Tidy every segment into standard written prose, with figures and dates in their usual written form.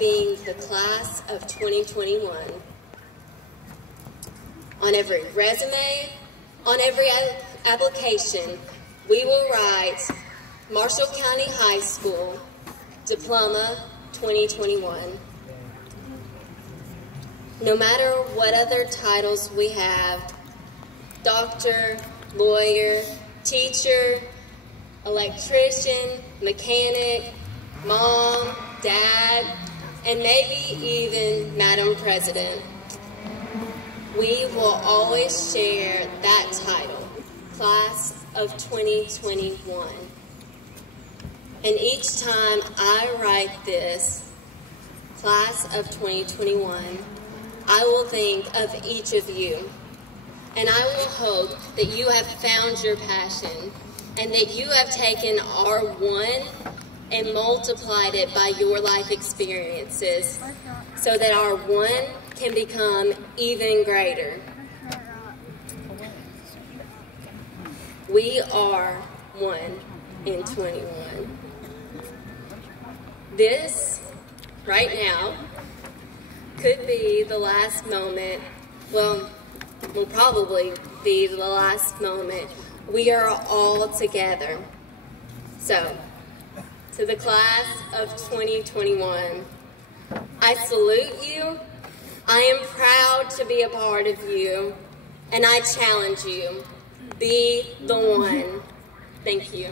being the class of 2021. On every resume, on every application, we will write Marshall County High School, Diploma 2021. No matter what other titles we have, doctor, lawyer, teacher, electrician, mechanic, mom, dad, and maybe even Madam President, we will always share that title, Class of 2021. And each time I write this, Class of 2021, I will think of each of you, and I will hope that you have found your passion and that you have taken our one and multiplied it by your life experiences so that our one can become even greater. We are one in 21. This, right now, could be the last moment, well, will probably be the last moment we are all together. So, to the class of 2021, I salute you, I am proud to be a part of you, and I challenge you, be the one. Thank you.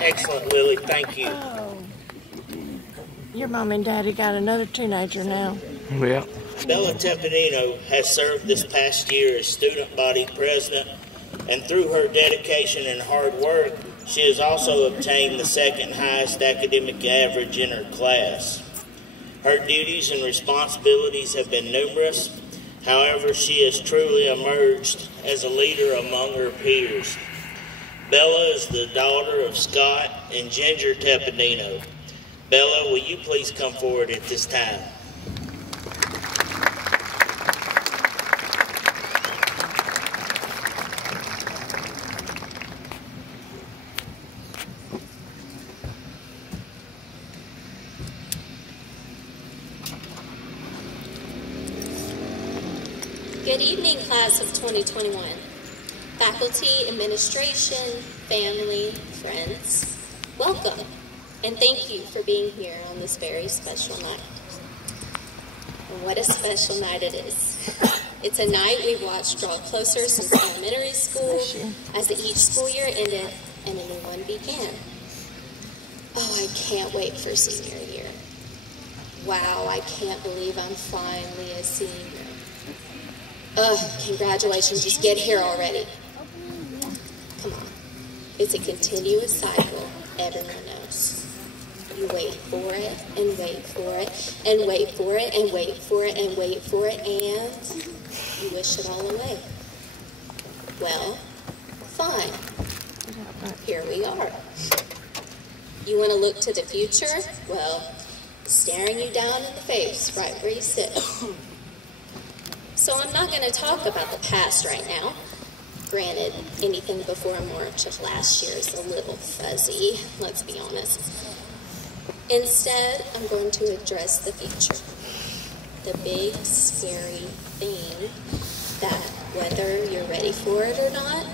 Excellent, Lily. Thank you. Oh. Your mom and daddy got another teenager now. Yeah. Bella Tepenino has served this past year as student body president, and through her dedication and hard work, she has also obtained the second highest academic average in her class. Her duties and responsibilities have been numerous. However, she has truly emerged as a leader among her peers. Bella is the daughter of Scott and Ginger Tepenino. Bella, will you please come forward at this time? Good evening, class of 2021. Faculty, administration, family, friends, welcome, and thank you for being here on this very special night. And what a special night it is. It's a night we've watched draw closer since elementary school as each school year ended and a new one began. Oh, I can't wait for senior year. Wow, I can't believe I'm finally a senior. Congratulations, just get here already. Come on. It's a continuous cycle, everyone knows. You wait for it, and wait for it, and wait for it, and wait for it, and wait for it, and you wish it all away. Well, fine. Here we are. You want to look to the future? Well, staring you down in the face, right where you sit. So I'm not going to talk about the past right now. Granted, anything before March of last year is a little fuzzy, let's be honest. Instead, I'm going to address the future. The big, scary thing that, whether you're ready for it or not,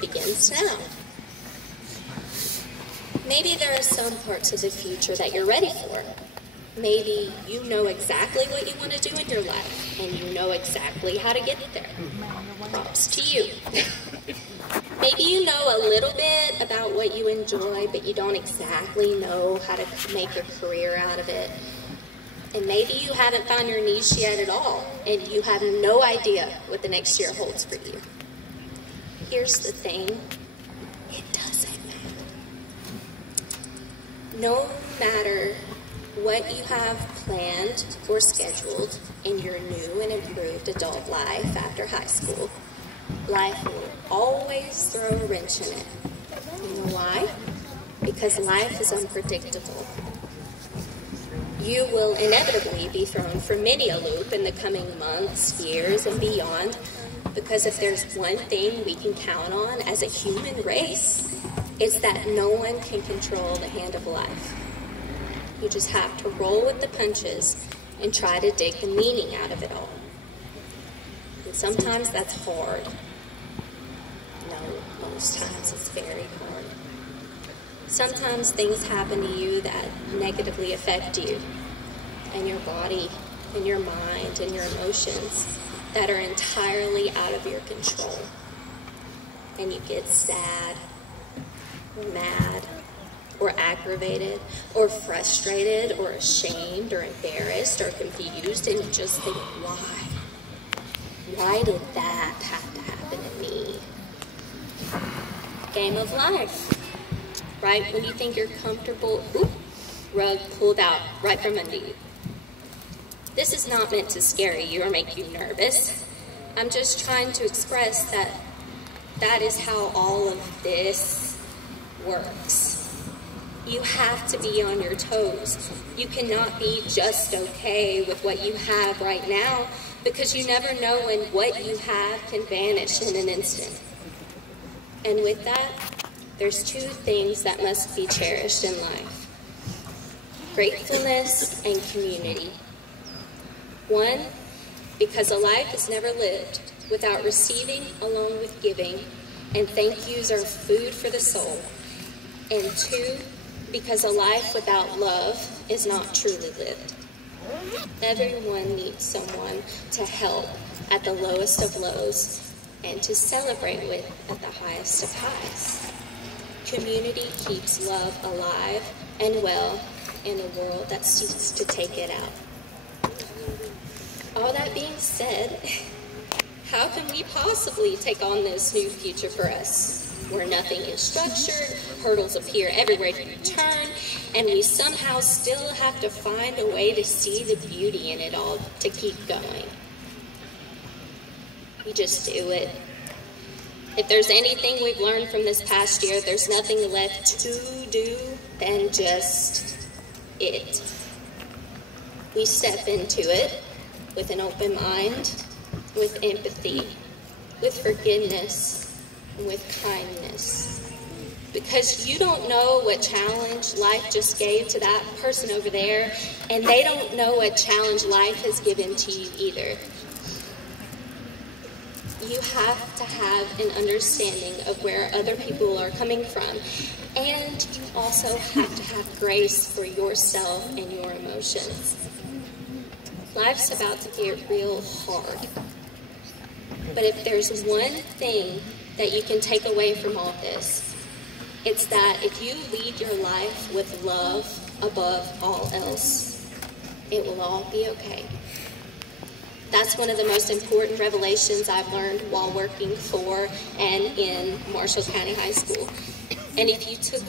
begins now. Maybe there are some parts of the future that you're ready for. Maybe you know exactly what you want to do in your life, and you know exactly how to get there. Props to you. Maybe you know a little bit about what you enjoy, but you don't exactly know how to make a career out of it. And maybe you haven't found your niche yet at all, and you have no idea what the next year holds for you. Here's the thing. It doesn't matter. No matter what you have planned or scheduled in your new and improved adult life after high school, life will always throw a wrench in it. You know why? Because life is unpredictable. You will inevitably be thrown for many a loop in the coming months, years, and beyond, Because if there's one thing we can count on as a human race, it's that no one can control the hand of life. You just have to roll with the punches and try to dig the meaning out of it all. And sometimes that's hard. No, most times it's very hard. Sometimes things happen to you that negatively affect you and your body and your mind and your emotions that are entirely out of your control. And you get sad, or mad, or aggravated, or frustrated, or ashamed, or embarrassed, or confused, and you just think, why? Why did that have to happen to me? Game of life. Right when you think you're comfortable, rug pulled out right from under you. This is not meant to scare you or make you nervous. I'm just trying to express that that is how all of this works. You have to be on your toes. You cannot be just okay with what you have right now, because you never know when what you have can vanish in an instant. And with that, there's two things that must be cherished in life: gratefulness and community. One, because a life is never lived without receiving along with giving, and thank yous are food for the soul. And two, because a life without love is not truly lived. Everyone needs someone to help at the lowest of lows and to celebrate with at the highest of highs. Community keeps love alive and well in a world that seeks to take it out. All that being said, how can we possibly take on this new future for us, where nothing is structured, hurdles appear everywhere you turn, and we somehow still have to find a way to see the beauty in it all to keep going? We just do it. If there's anything we've learned from this past year, there's nothing left to do than just it. We step into it with an open mind, with empathy, with forgiveness, and with kindness. Because you don't know what challenge life just gave to that person over there, and they don't know what challenge life has given to you either. You have to have an understanding of where other people are coming from, and you also have to have grace for yourself and your emotions. Life's about to get real hard. But if there's one thing that you can take away from all this, it's that if you lead your life with love above all else, it will all be okay. That's one of the most important revelations I've learned while working for and in Marshall County High School. And if you took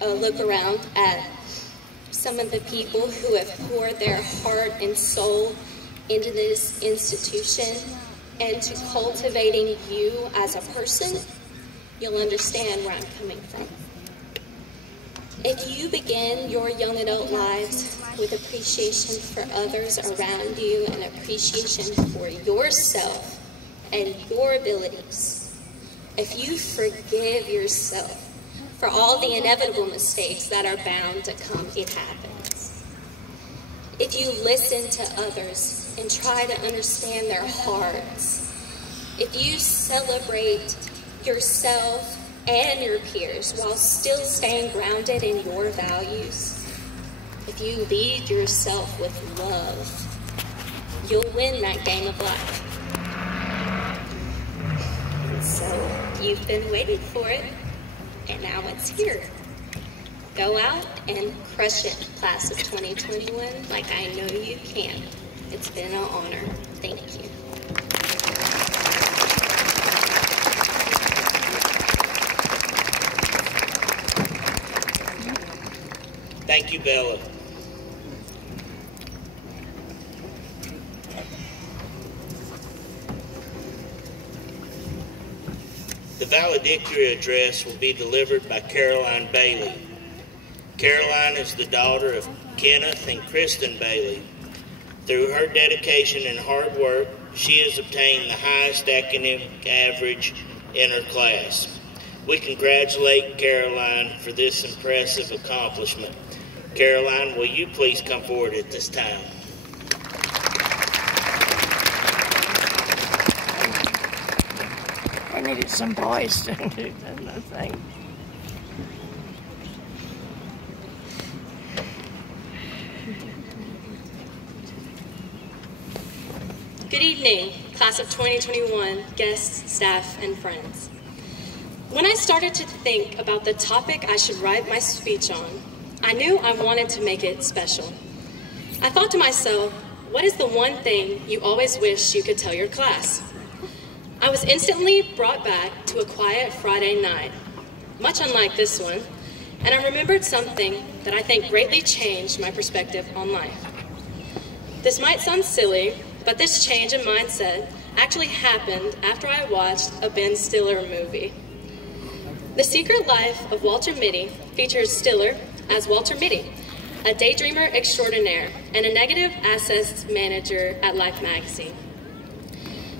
a look around at some of the people who have poured their heart and soul into this institution and to cultivating you as a person, you'll understand where I'm coming from. If you begin your young adult lives with appreciation for others around you and appreciation for yourself and your abilities, if you forgive yourself for all the inevitable mistakes that are bound to come, it happens. If you listen to others and try to understand their hearts, if you celebrate yourself and your peers while still staying grounded in your values, if you lead yourself with love, you'll win that game of life. And so you've been waiting for it, and now it's here. Go out and crush it, class of 2021, like I know you can. It's been an honor. Thank you. Thank you, Bella. The valedictory address will be delivered by Caroline Bailey. Caroline is the daughter of Kenneth and Kristen Bailey. Through her dedication and hard work, she has obtained the highest academic average in her class. We congratulate Caroline for this impressive accomplishment. Caroline, will you please come forward at this time? I needed some boys to do the thing. Good evening, class of 2021, guests, staff, and friends. When I started to think about the topic I should write my speech on, I knew I wanted to make it special. I thought to myself, what is the one thing you always wish you could tell your class? I was instantly brought back to a quiet Friday night, much unlike this one, and I remembered something that I think greatly changed my perspective on life. This might sound silly, but this change in mindset actually happened after I watched a Ben Stiller movie. The Secret Life of Walter Mitty features Stiller as Walter Mitty, a daydreamer extraordinaire and a negative assets manager at Life magazine.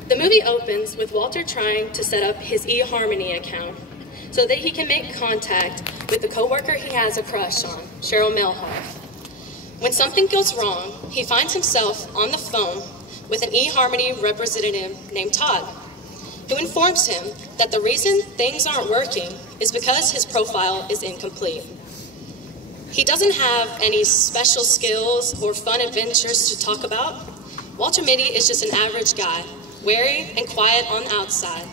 The movie opens with Walter trying to set up his eHarmony account so that he can make contact with the coworker he has a crush on, Cheryl Melhoff. When something goes wrong, he finds himself on the phone with an eHarmony representative named Todd, who informs him that the reason things aren't working is because his profile is incomplete. He doesn't have any special skills or fun adventures to talk about. Walter Mitty is just an average guy, wary and quiet on the outside.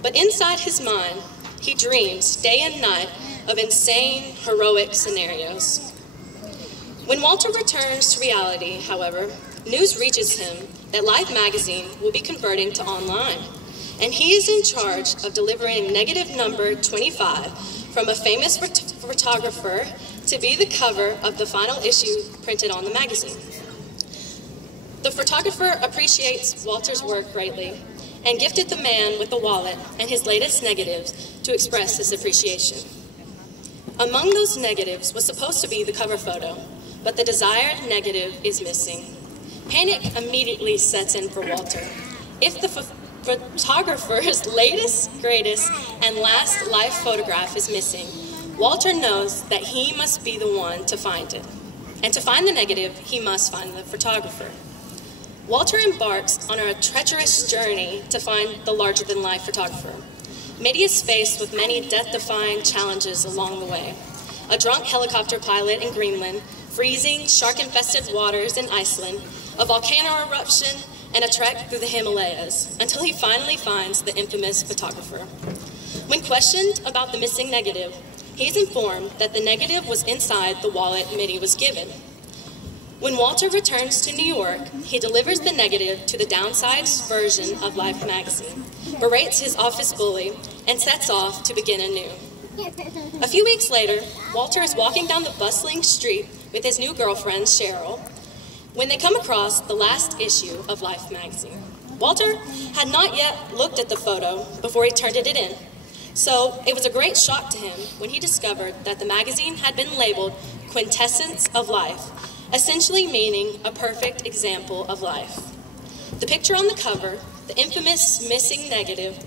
But inside his mind, he dreams day and night of insane, heroic scenarios. When Walter returns to reality, however, news reaches him that Life magazine will be converting to online, and he is in charge of delivering negative number 25 from a famous photographer to be the cover of the final issue printed on the magazine. The photographer appreciates Walter's work greatly and gifted the man with the wallet and his latest negatives to express his appreciation. Among those negatives was supposed to be the cover photo, but the desired negative is missing. Panic immediately sets in for Walter. If the photographer's latest, greatest, and last life photograph is missing, Walter knows that he must be the one to find it. And to find the negative, he must find the photographer. Walter embarks on a treacherous journey to find the larger-than-life photographer. Mitty is faced with many death-defying challenges along the way. A drunk helicopter pilot in Greenland, freezing, shark-infested waters in Iceland, a volcano eruption, and a trek through the Himalayas, until he finally finds the infamous photographer. When questioned about the missing negative, he is informed that the negative was inside the wallet Mitty was given. When Walter returns to New York, he delivers the negative to the downsized version of Life magazine, berates his office bully, and sets off to begin anew. A few weeks later, Walter is walking down the bustling street with his new girlfriend, Cheryl, when they come across the last issue of Life magazine. Walter had not yet looked at the photo before he turned it in, so it was a great shock to him when he discovered that the magazine had been labeled Quintessence of Life, essentially meaning a perfect example of life. The picture on the cover, the infamous missing negative,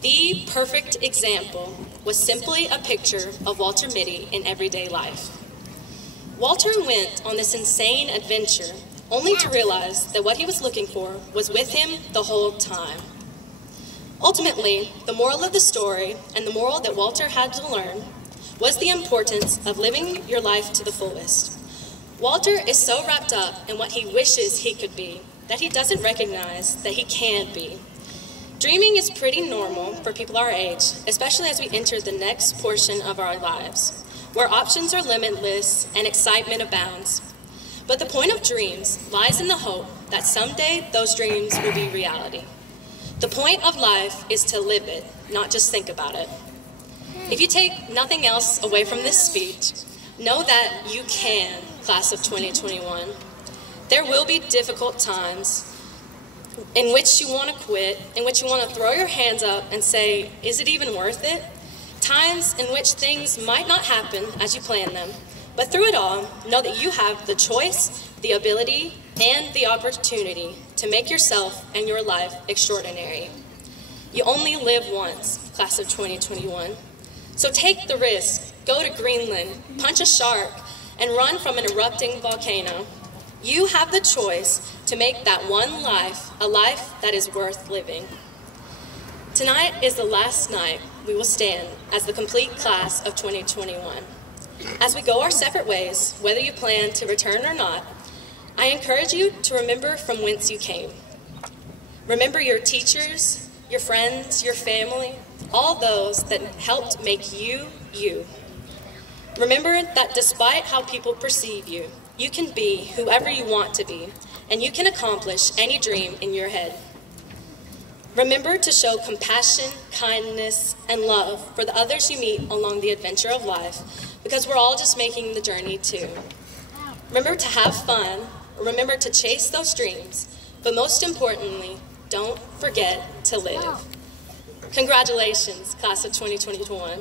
the perfect example, was simply a picture of Walter Mitty in everyday life. Walter went on this insane adventure only to realize that what he was looking for was with him the whole time. Ultimately, the moral of the story, and the moral that Walter had to learn, was the importance of living your life to the fullest. Walter is so wrapped up in what he wishes he could be that he doesn't recognize that he can be. Dreaming is pretty normal for people our age, especially as we enter the next portion of our lives, where options are limitless and excitement abounds. But the point of dreams lies in the hope that someday those dreams will be reality. The point of life is to live it, not just think about it. If you take nothing else away from this speech, know that you can, class of 2021. There will be difficult times in which you want to quit, in which you want to throw your hands up and say, is it even worth it? Times in which things might not happen as you plan them. But through it all, know that you have the choice, the ability, and the opportunity to to make yourself and your life extraordinary. You only live once, class of 2021. So take the risk, go to Greenland, punch a shark, and run from an erupting volcano. You have the choice to make that one life a life that is worth living. Tonight is the last night we will stand as the complete class of 2021. As we go our separate ways, whether you plan to return or not, I encourage you to remember from whence you came. Remember your teachers, your friends, your family, all those that helped make you, you. Remember that despite how people perceive you, you can be whoever you want to be, and you can accomplish any dream in your head. Remember to show compassion, kindness, and love for the others you meet along the adventure of life, because we're all just making the journey too. Remember to have fun, remember to chase those dreams, but most importantly, don't forget to live. Congratulations, class of 2021,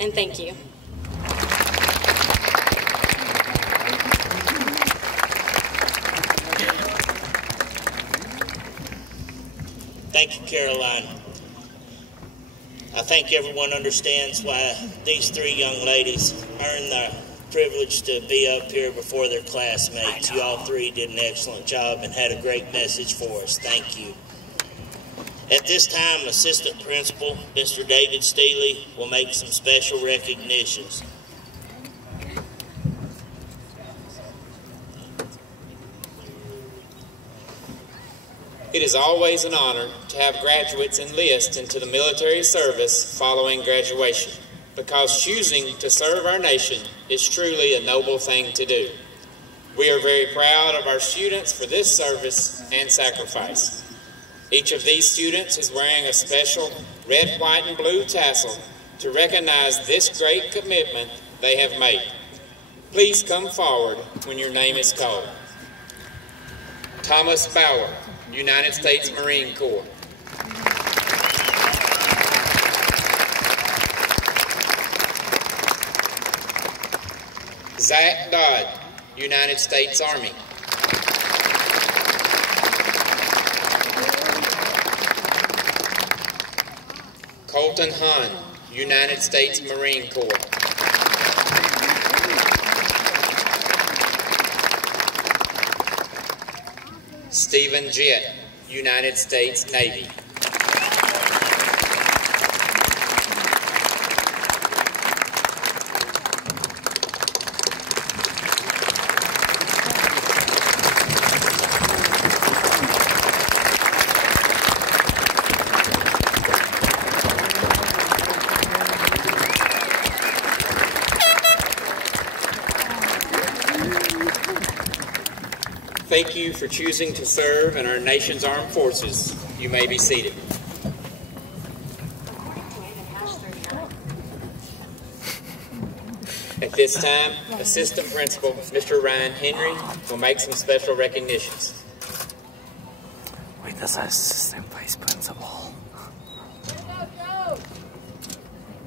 and thank you. Thank you, Caroline. I think everyone understands why these three young ladies earned the privilege to be up here before their classmates. You all three did an excellent job and had a great message for us. Thank you. At this time, Assistant Principal, Mr. David Steele, will make some special recognitions. It is always an honor to have graduates enlist into the military service following graduation, because choosing to serve our nation is truly a noble thing to do. We are very proud of our students for this service and sacrifice. Each of these students is wearing a special red, white, and blue tassel to recognize this great commitment they have made. Please come forward when your name is called. Thomas Bauer, United States Marine Corps. Zach Dodd, United States Army. Colton Hahn, United States Marine Corps. Stephen Jett, United States Navy. Thank you for choosing to serve in our nation's armed forces. You may be seated. At this time, Assistant Principal, Mr. Ryan Henry, will make some special recognitions. Wait, that's Assistant Vice Principal.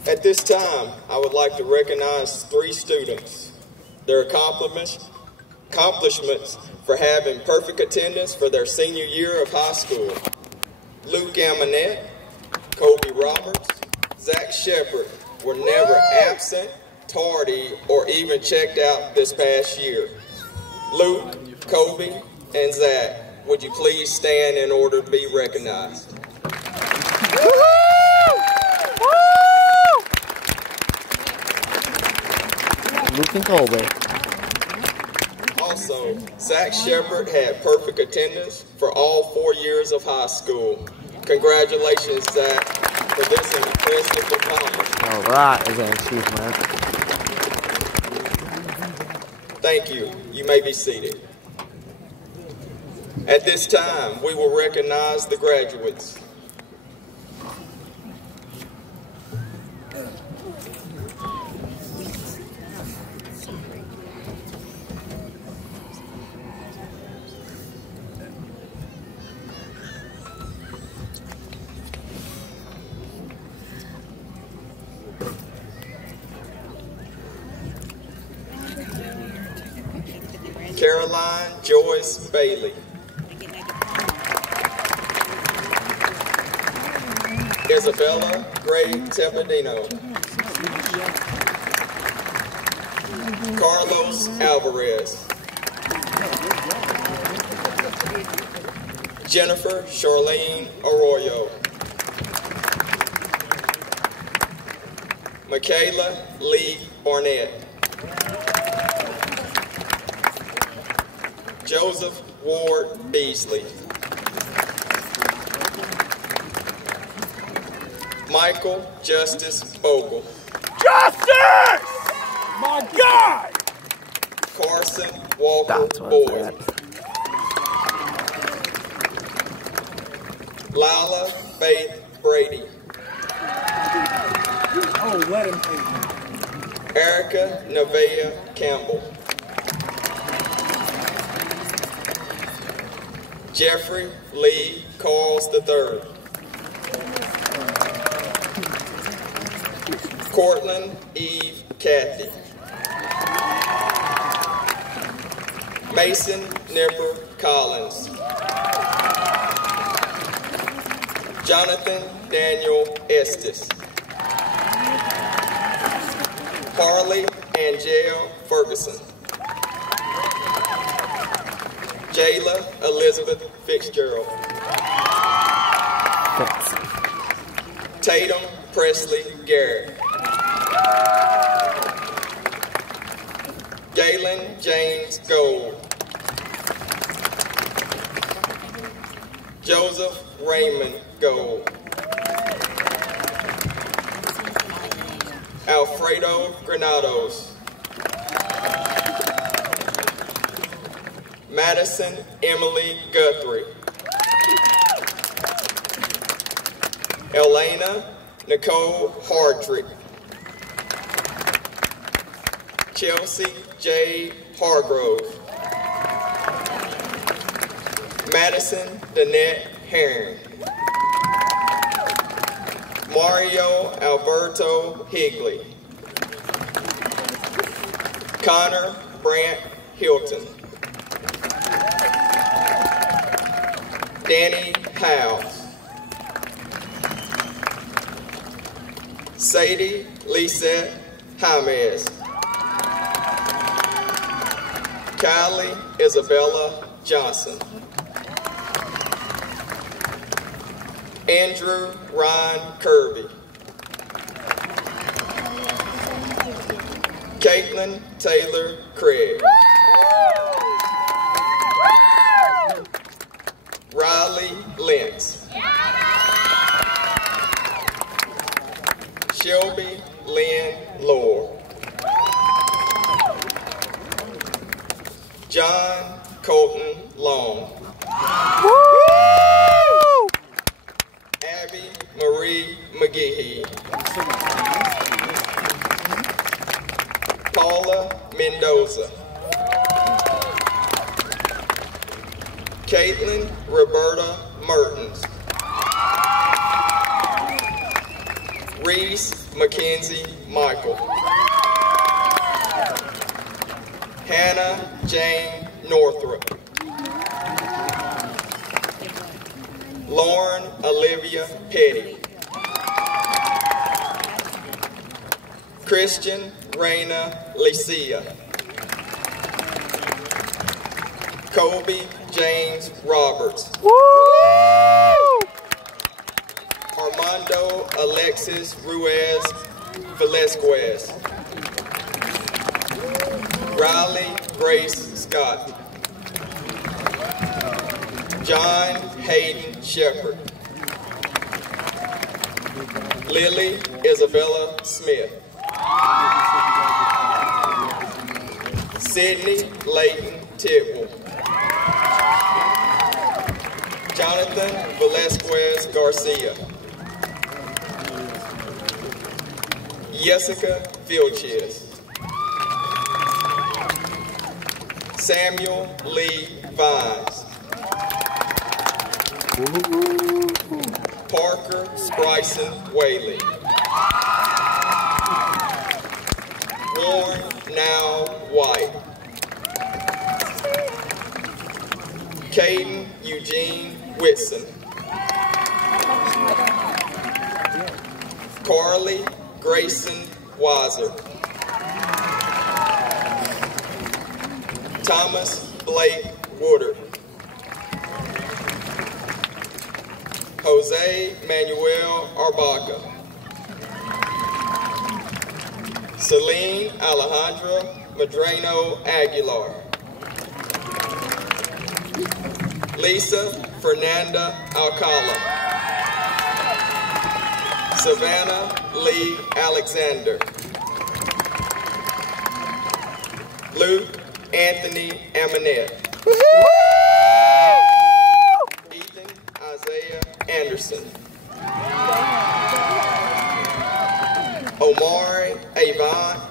At this time, I would like to recognize three students. Their accomplishments for having perfect attendance for their senior year of high school. Luke Amonette, Kobe Roberts, Zach Shepard were never absent, tardy, or even checked out this past year. Luke, Kobe, and Zach, would you please stand in order to be recognized? Luke and Kobe. Also, Zach Shepard had perfect attendance for all 4 years of high school. Congratulations, Zach, for this impressive accomplishment. All right, is that achievement? Thank you. You may be seated. At this time, we will recognize the graduates. Caroline Joyce Bailey. Isabella Gray Tepenino. Carlos Alvarez. Jennifer Charlene Arroyo. Michaela Lee Barnett. Joseph Ward Beasley. Michael Justice Bogle. Justice! My God! Carson Walker That's what Boyd. that. Lila Faith Brady. Oh, let him take Erica Nevaeh Campbell. Jeffrey Lee Carls III. Cortland Eve Kathy. Mason Nipper Collins. Jonathan Daniel Estes. Harley Angel Ferguson. Jayla Elizabeth Fitzgerald. Tatum Presley Garrett. Galen James Gold. Joseph Raymond Gold. Alfredo Granados. Madison Emily Guthrie. Elena Nicole Hardrick. Chelsea J. Hargrove. Madison Danette Herring. Mario Alberto Higley. Connor Brant Hilton. Danny Howes. Sadie Lisette James. Kylie Isabella Johnson. Andrew Ryan Kirby. Caitlin Taylor Craig. Riley Lentz. Shelby Lynn Lohr. John Colton Long. Abby Marie McGehee. Paula Mendoza. Caitlin Roberta Mertens. Reese Mackenzie Michael. Hannah Jane Northrop. Lauren Olivia Petty. Christian Raina Licia. Colby James Roberts. Armando Alexis Ruiz Velasquez. Riley Grace Scott. John Hayden Shepard. Lily Isabella Smith. Sydney Layton Tidwell. Jonathan Velasquez Garcia. Jessica Vilches. Samuel Lee Vines. Parker Bryson Whaley. Warren Now White. Caden Eugene Whitson. Marley Grayson Weiser. Thomas Blake Woodard. Jose Manuel Arbaca. Celine Alejandra Medrano Aguilar. Lisa Fernanda Alcala. Savannah Lee Alexander. Luke Anthony Amonette. Ethan Isaiah Anderson. Omari Avon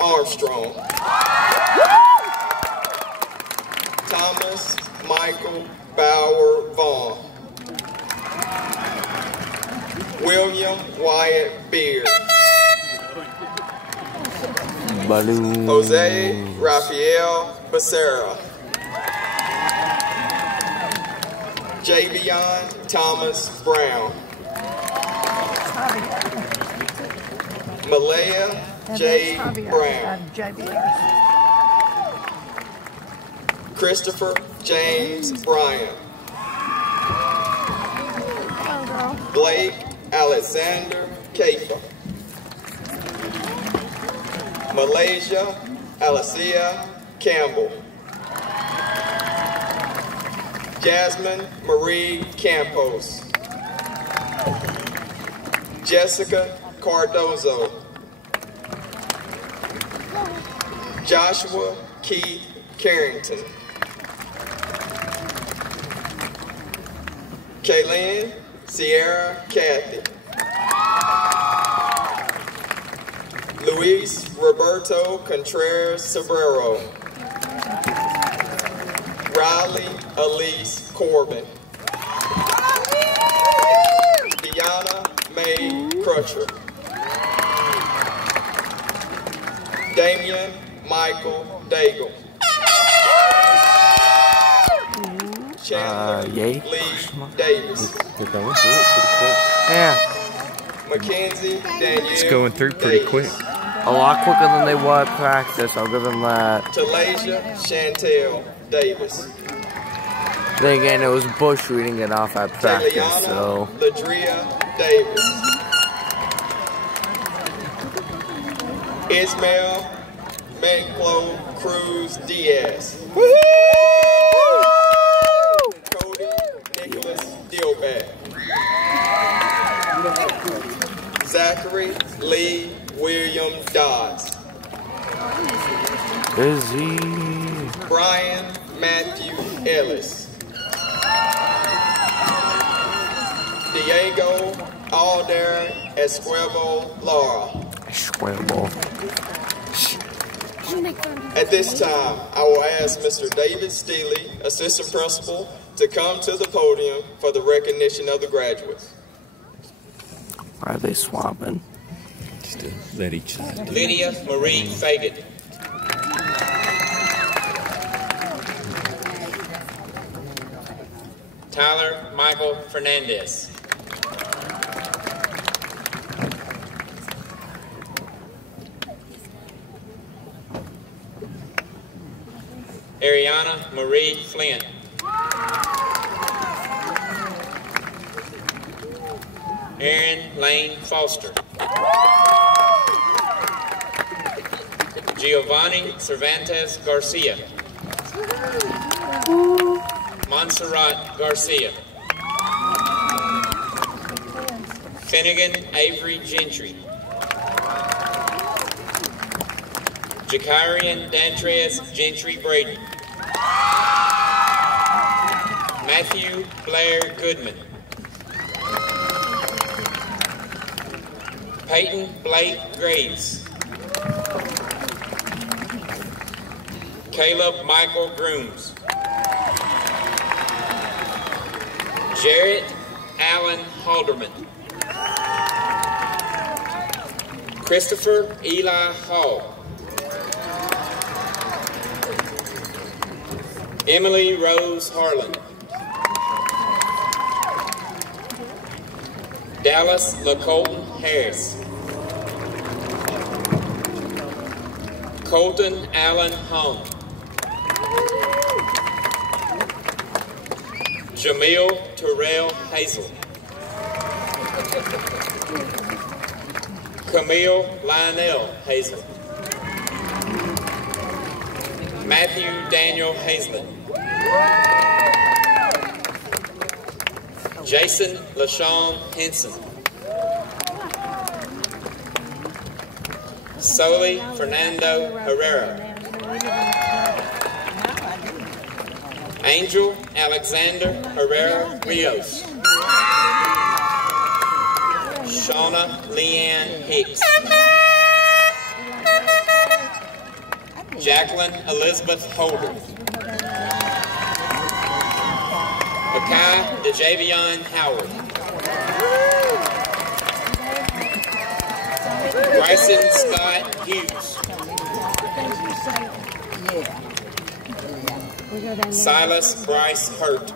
Armstrong. Thomas Michael Bauer Vaughn. William Wyatt Beard. Balloon. Jose Rafael Becerra. Javion Thomas Brown. Malaya J. Brown. Christopher James Bryant. Blake Alexander Kafa. Malaysia Alicia Campbell. Jasmine Marie Campos. Jessica Cardozo. Joshua Keith Carrington. Kaylin Sierra Kathy. Luis Roberto Contreras Sobrero. Riley Elise Corbin. Deanna Mae Crutcher. Damian Michael Daigle. Chandler Yay. Lee Davis. Yeah, Mackenzie Danielle It's going through pretty quick. a lot quicker than they were at practice, I'll give them that. Talasia Chantel Davis. Then again, it was Bush reading it off at practice, Taliana so. Ladria Davis. Ismael Menclo Cruz Diaz. Cody Nicholas Dillback. Zachary Lee William Dodds. Busy. Brian Matthew Ellis. Diego Alder Esquivel Laura. Squirrel. At this time, I will ask Mr. David Steele, Assistant Principal, to come to the podium for the recognition of the graduates. Why are they swapping? Just to let each side do it. Lydia Marie Fagan. Tyler Michael Fernandez. Ariana Marie Flynn. Aaron Lane Foster. Giovanni Cervantes Garcia. Montserrat Garcia. Finnegan Avery Gentry. Jakarian Dantrez Gentry Braden. Matthew Blair Goodman. Peyton Blake Graves. Caleb Michael Grooms. Jarrett Allen Halderman. Christopher Eli Hall. Emily Rose Harlan. Dallas LaColton Harris. Colton Allen Home. Jamil Terrell Hazel. Camille Lionel Hazel. Matthew Daniel Hazlett. Jason LaShawn Henson. Soli Fernando Herrera. Angel Alexander Herrera Rios. Shauna Leanne Hicks. Jacqueline Elizabeth Holder. Makai DeJavion Howard. Bryson Scott Hughes. Silas Bryce Hurt.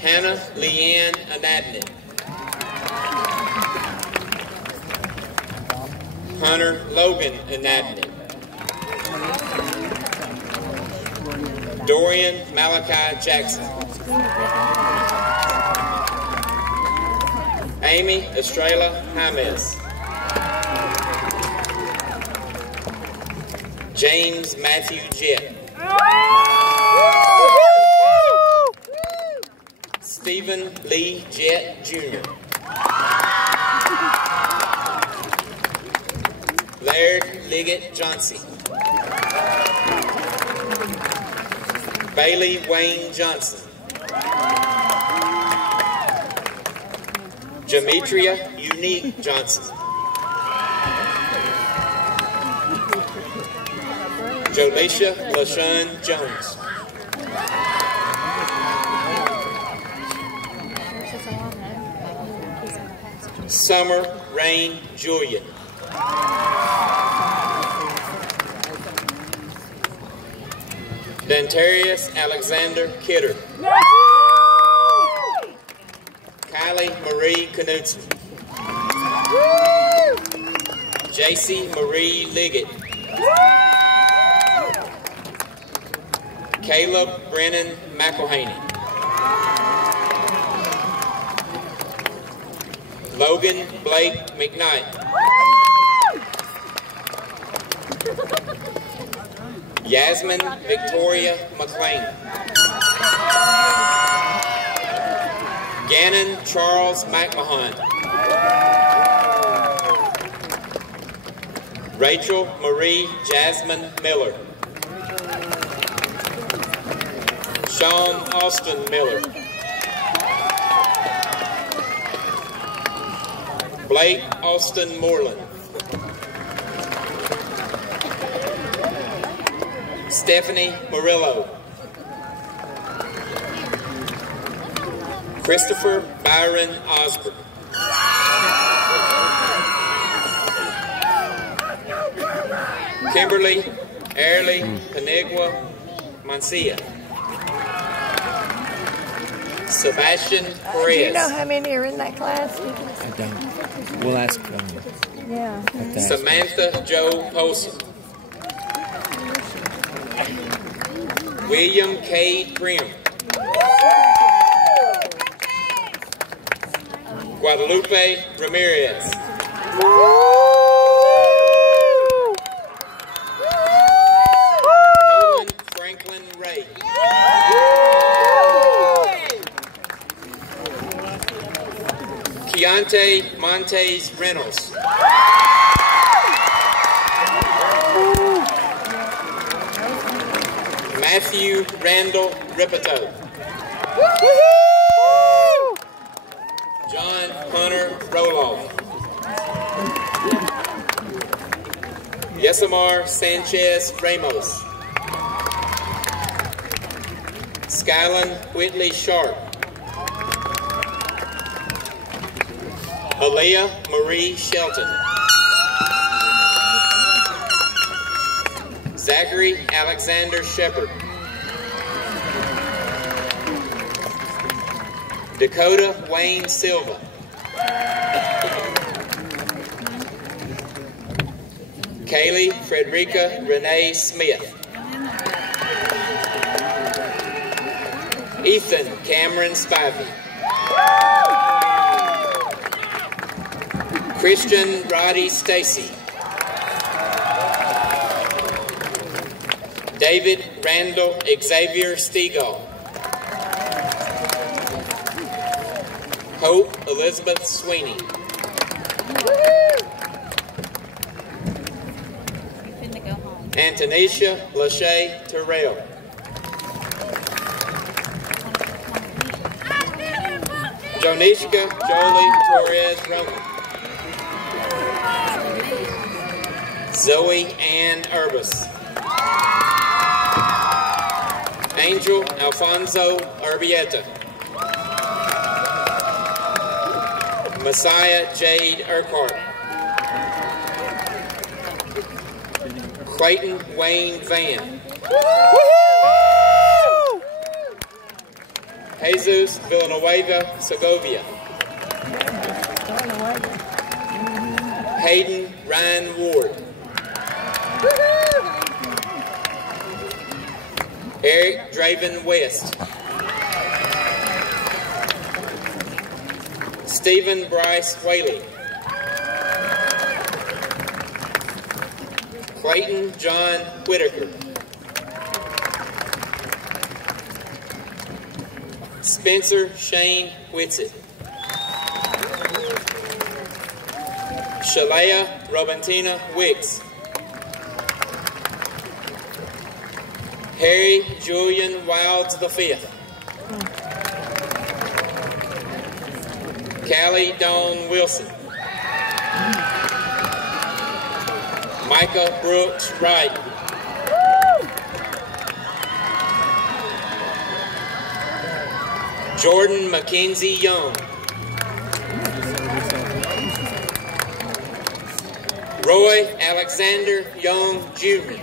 Hannah Leanne Anadney. Hunter Logan Anadney. Dorian Malachi Jackson. Amy Estrella James. James Matthew Jett. Stephen Lee Jett Jr. Laird Liggett Johnson. Bailey Wayne Johnson. Demetria Unique Johnson. Jolisha LaShawn Jones. Summer Rain Julian. Dantarius Alexander Kidder. Kylie Marie Knudsen. JC Marie Liggett. Caleb Brennan McElhaney. Logan Blake McKnight. Yasmin Victoria McLean. Gannon Charles McMahon. Rachel Marie Jasmine Miller. Sean Austin Miller. Blake Austin Moreland. Stephanie Murillo. Christopher Byron Osborne. Kimberly Airley Panigua Mancia. Sebastian Perez. Do you know how many are in that class? I don't. We'll ask them. Yeah. Samantha Joe Polson. William K. Prim. Guadalupe Ramirez. Nolan Franklin Ray. Keontae Montes Reynolds. Matthew Randall Ripito. John Hunter Roloff. Yesamar Sanchez Ramos. Skyland Whitley Sharp. Aaliyah Marie Shelton. Zachary Alexander Shepard. Dakota Wayne Silva. Kaylee Frederica Renee Smith. Ethan Cameron Spivey. Christian Roddy Stacy. David Randall Xavier Stegall. Hope Elizabeth Sweeney. Antonisha Lachey Terrell. Jonishka Jolie Torres Roman. Zoe Ann Urbis. Angel Alfonso Urbieta. Messiah Jade Urquhart. Clayton Wayne Van. Jesus Villanueva Segovia. Hayden Ryan Ward. Eric Draven West. Stephen Bryce Whaley. Clayton John Whitaker. Spencer Shane Whitsitt. Shalaya Robentina Wicks. Harry Julian Wilds V. Callie Dawn Wilson. Micah Brooks Wright. Jordan Mackenzie Young. Roy Alexander Young Jr.